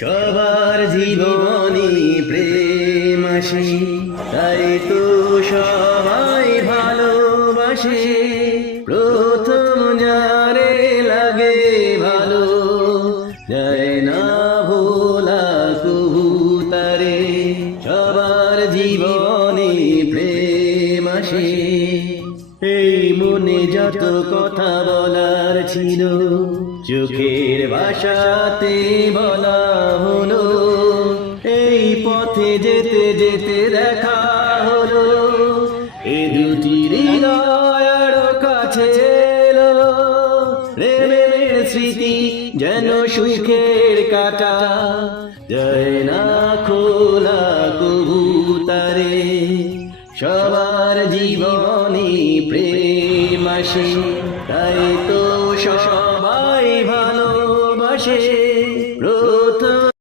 সবার জীবনে প্রেম আসে, তাই তো সবাই ভালোবাসে। প্রথম যারে লাগে ভালো, যায় না ভোলা কবু তারে। সবার জীবনে প্রেম আসে। এই মনে যত কথা বলার ছিল, চোখের ভাষাতে বলা হলো। এই পথে যেতে যেতে দেখা হলো, এ দুটি হৃদয় আরো কাছে এলো। প্রেমের স্মৃতি যেন সুখের কাটা, যায় না খোলা কবুতরে। সবার জীবনে প্রেম আসে, তাই তো